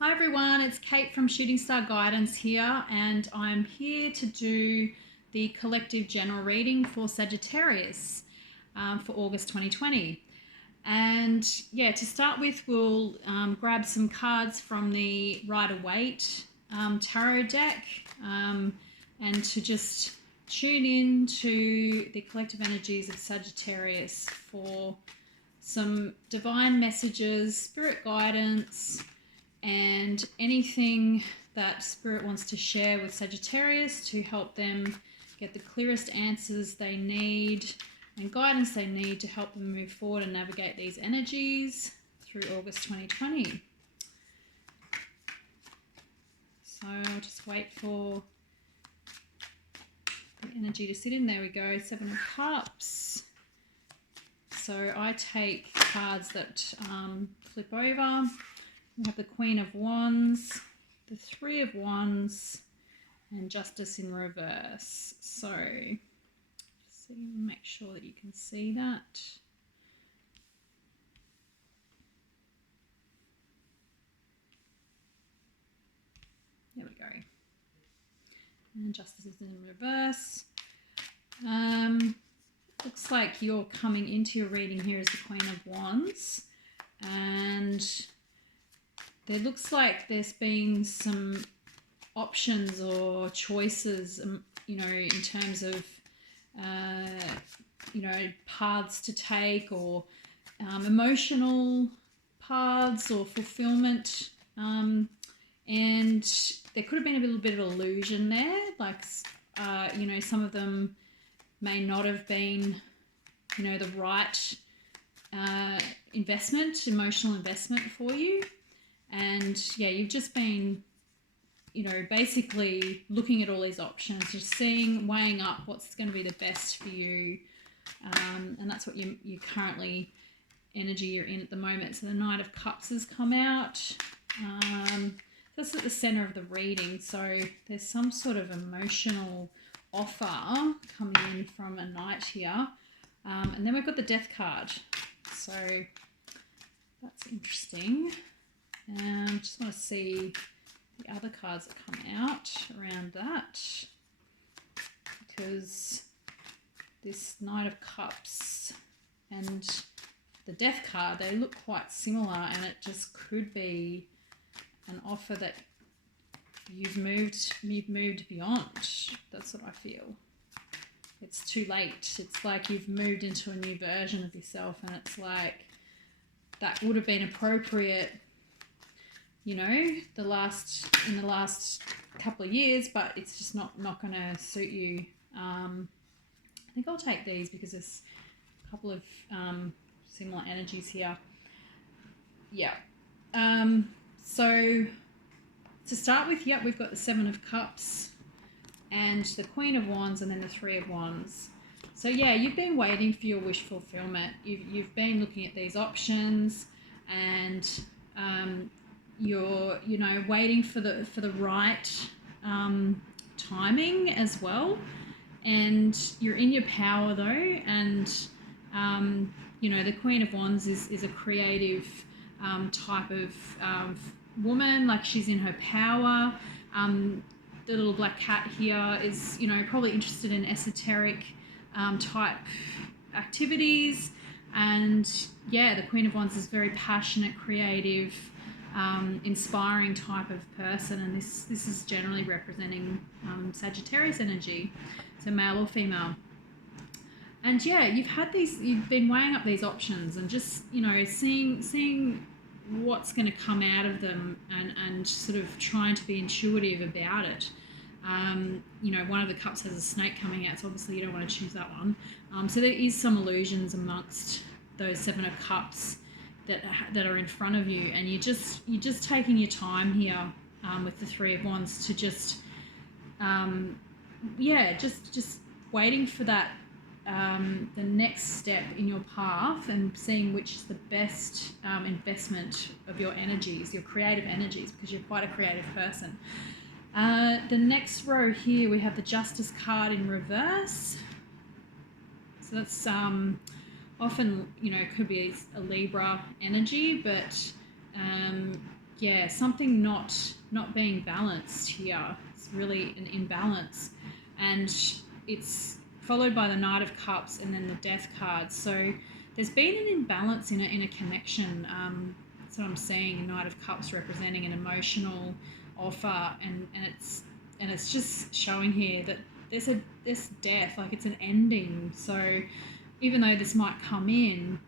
Hi everyone, it's Kate from Shooting Star Guidance here, and I'm here to do the collective general reading for Sagittarius for August 2020. And yeah, to start with, we'll grab some cards from the Rider-Waite tarot deck and to just tune in to the collective energies of Sagittarius for some divine messages, spirit guidance, and anything that Spirit wants to share with Sagittarius to help them get the clearest answers they need and guidance they need to help them move forward and navigate these energies through August 2020. So I'll just wait for the energy to sit in. There we go, Seven of Cups. So I take cards that flip over. We have the Queen of Wands, the Three of Wands, and Justice in reverse. So, just make sure that you can see that. There we go. And Justice is in reverse. Looks like you're coming into your reading here as the Queen of Wands, and there looks like there's been some options or choices, in terms of, paths to take, or emotional paths or fulfillment. And there could have been a little bit of illusion there, like, some of them may not have been, the right emotional investment for you. And yeah, you've just been, basically looking at all these options, just weighing up what's going to be the best for you. And that's what you currently energy you're in at the moment. So the Knight of Cups has come out. That's at the center of the reading. So there's some sort of emotional offer coming in from a knight here. And then we've got the Death card. So that's interesting. Just want to see the other cards that come out around that, because this Knight of Cups and the Death card, they look quite similar, and it just could be an offer that you've moved beyond. That's what I feel. It's too late. It's like you've moved into a new version of yourself, and it's like that would have been appropriate, in the last couple of years, but it's just not going to suit you. I think I'll take these because there's a couple of similar energies here. Yeah. So to start with, we've got the Seven of Cups and the Queen of Wands, and then the Three of Wands. So yeah, you've been waiting for your wish fulfillment. You've been looking at these options, and you're waiting for the right timing as well. And you're in your power though, and the Queen of Wands is a creative type of woman. Like, she's in her power. The little black cat here is probably interested in esoteric type activities. And yeah, the Queen of Wands is very passionate, creative, inspiring type of person, and this is generally representing Sagittarius energy, so male or female. And yeah, you've been weighing up these options and just seeing what's going to come out of them, and sort of trying to be intuitive about it. One of the cups has a snake coming out, so obviously you don't want to choose that one. So there is some illusions amongst those Seven of Cups that are in front of you, and you're just taking your time here with the Three of Wands to just waiting for that the next step in your path, and seeing which is the best investment of your energies, your creative energies, because you're quite a creative person. The next row here, we have the Justice card in reverse. So that's often, could be a Libra energy, but yeah, something not being balanced here. It's really an imbalance, and it's followed by the Knight of Cups and then the Death card. So there's been an imbalance in a connection. That's what I'm seeing. A Knight of Cups representing an emotional offer, and it's just showing here that there's death, like it's an ending. So even though this might come in,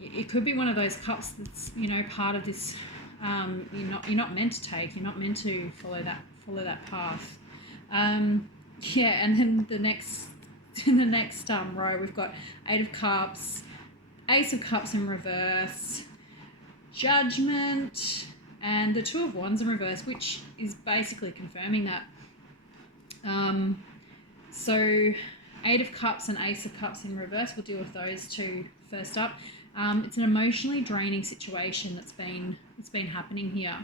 it could be one of those cups that's, you know, part of this. You're not meant to take. You're not meant to follow that path. Yeah, and then the next in the next row we've got Eight of Cups, Ace of Cups in reverse, Judgment, and the Two of Wands in reverse, which is basically confirming that. So Eight of Cups and Ace of Cups in reverse, we'll deal with those two first up. It's an emotionally draining situation that's been happening here,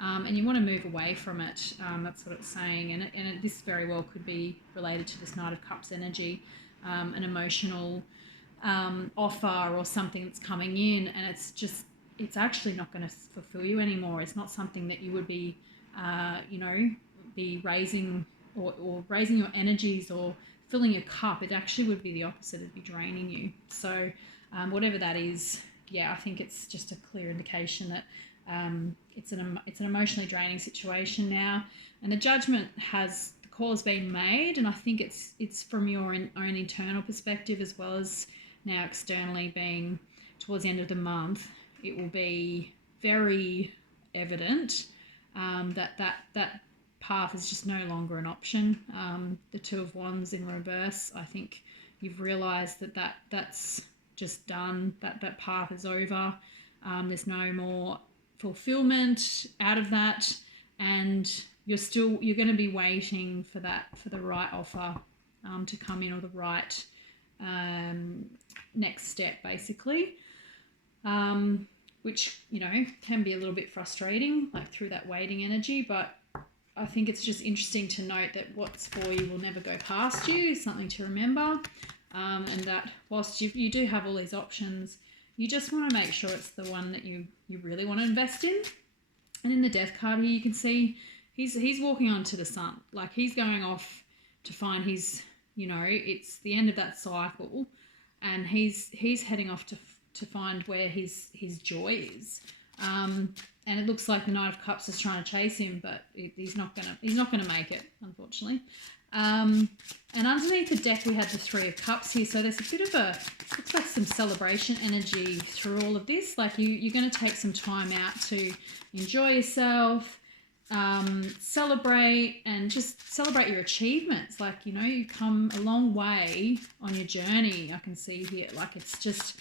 and you want to move away from it. That's what it's saying, and this very well could be related to this Knight of Cups energy, an emotional offer or something that's coming in, and it's actually not going to fulfill you anymore. It's not something that you would be, be raising or raising your energies or filling your cup. It actually would be the opposite. It'd be draining you. So whatever that is, yeah, I think it's just a clear indication that it's an emotionally draining situation now. And the Judgment the call has been made, and I think it's from your own internal perspective as well as now externally, being towards the end of the month. It will be very evident that path is just no longer an option. The Two of Wands in reverse, I think you've realised that's just done, that path is over. There's no more fulfillment out of that, and you're going to be waiting for the right offer to come in, or the right next step, basically, which, you know, can be a little bit frustrating, like through that waiting energy. But I think it's just interesting to note that what's for you will never go past you, something to remember, and that whilst you do have all these options, you just want to make sure it's the one that you really want to invest in. And in the Death card here, you can see he's walking onto the sun, like he's going off to find his, you know, it's the end of that cycle, and he's heading off to find where his joy is. And it looks like the Knight of Cups is trying to chase him, but he's not gonna make it, unfortunately. And underneath the deck we had the Three of Cups here, so there's a bit of looks like some celebration energy through all of this. Like you're going to take some time out to enjoy yourself, celebrate, and just celebrate your achievements. Like, you know, you've come a long way on your journey, I can see here. Like it's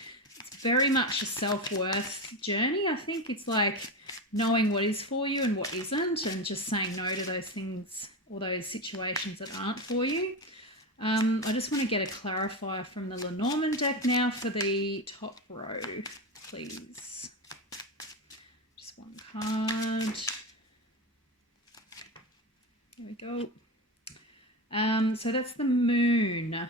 very much a self-worth journey. I think it's like knowing what is for you and what isn't, and just saying no to those things or those situations that aren't for you. I just want to get a clarifier from the Lenormand deck now for the top row, please. Just one card. There we go. So that's the Moon,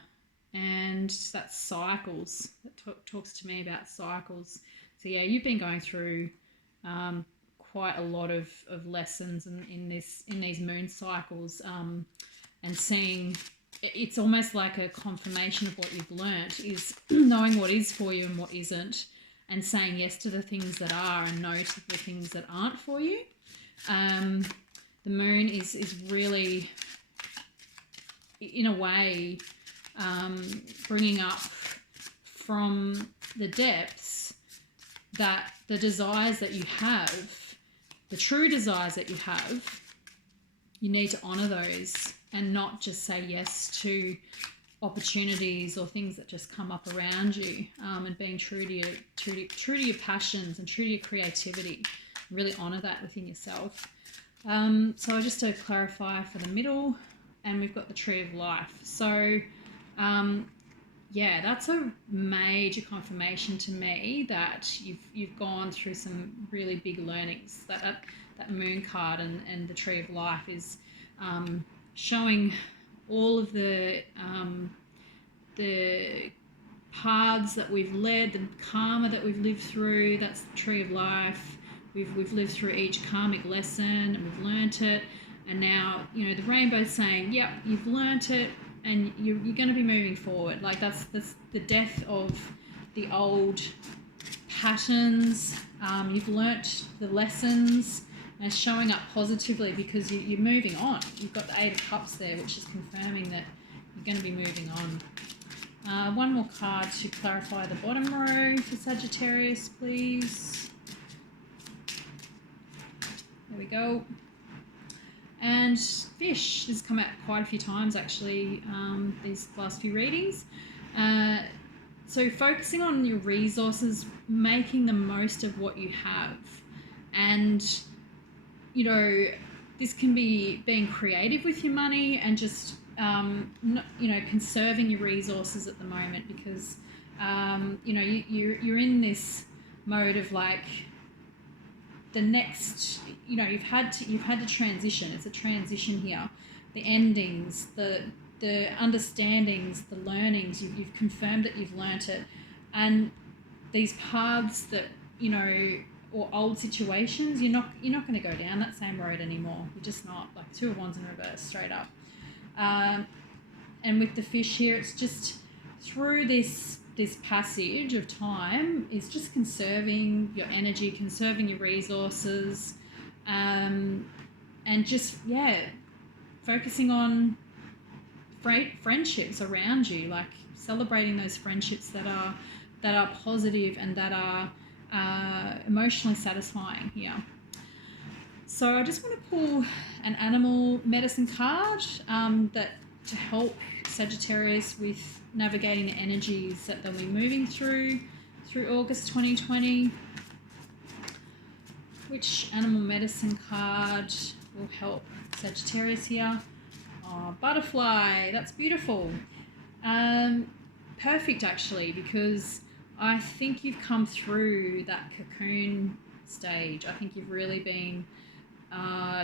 and that's cycles. That talks to me about cycles. So yeah, you've been going through quite a lot of lessons in these moon cycles, and seeing it's almost like a confirmation of what you've learnt is knowing what is for you and what isn't, and saying yes to the things that are and no to the things that aren't for you. The moon is really, in a way, bringing up from the depths that the desires that you have, the true desires that you have, you need to honour those and not just say yes to opportunities or things that just come up around you, and being true to your passions and true to your creativity. Really honour that within yourself. So just to clarify for the middle, and we've got the Tree of Life. So yeah, that's a major confirmation to me that you've gone through some really big learnings. That Moon card and the Tree of Life is showing all of the paths that we've led, the karma that we've lived through. That's the Tree of Life. we've lived through each karmic lesson and we've learnt it, and now, you know, the rainbow's saying, yep, you've learnt it, and you're going to be moving forward. Like that's the death of the old patterns. You've learnt the lessons, and it's showing up positively because you're moving on. You've got the Eight of Cups there, which is confirming that you're going to be moving on. One more card to clarify the bottom row for Sagittarius, please. There we go. And fish has come out quite a few times actually, these last few readings. So focusing on your resources, making the most of what you have. And, you know, this can be being creative with your money and just, you know, conserving your resources at the moment because, you know, you're in this mode of like, the next, you know, you've had to transition. It's a transition here. The endings, the understandings, the learnings. You've confirmed that you've learnt it, and these paths that, you know, or old situations, you're not going to go down that same road anymore. You're just not. Like Two of Wands in reverse, straight up. And with the fish here, it's just through this passage of time is just conserving your energy, conserving your resources, and just, yeah, focusing on friendships around you, like celebrating those friendships that are positive and that are emotionally satisfying here. So I just want to pull an animal medicine card that to help Sagittarius with navigating the energies that they'll be moving through August 2020. Which animal medicine card will help Sagittarius here? Oh, butterfly, that's beautiful. Perfect actually, because I think you've come through that cocoon stage. I think you've really been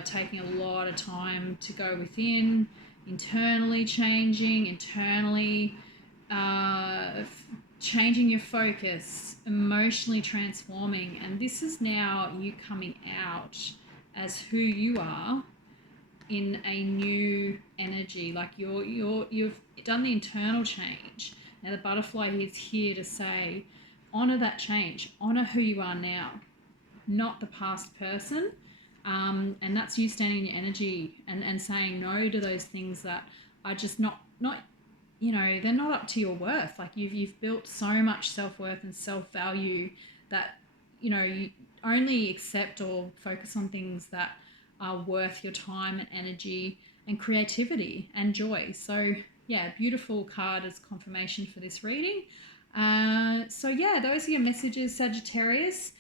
taking a lot of time to go within, internally changing, changing your focus, emotionally transforming, and this is now you coming out as who you are in a new energy. Like you've done the internal change. Now the butterfly is here to say, honor that change, honor who you are now, not the past person. And that's you standing in your energy and saying no to those things that are just not, you know, they're not up to your worth. Like you've built so much self-worth and self-value that, you know, you only accept or focus on things that are worth your time and energy and creativity and joy. So yeah, beautiful card as confirmation for this reading. So yeah, those are your messages, Sagittarius.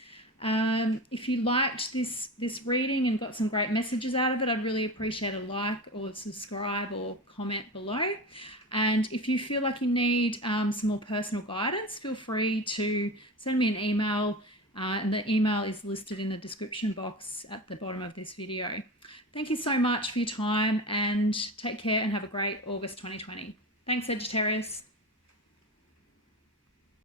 If you liked this reading and got some great messages out of it, I'd really appreciate a like or subscribe or comment below. And if you feel like you need some more personal guidance, feel free to send me an email, and the email is listed in the description box at the bottom of this video. Thank you so much for your time, and take care and have a great August 2020. Thanks, Sagittarius.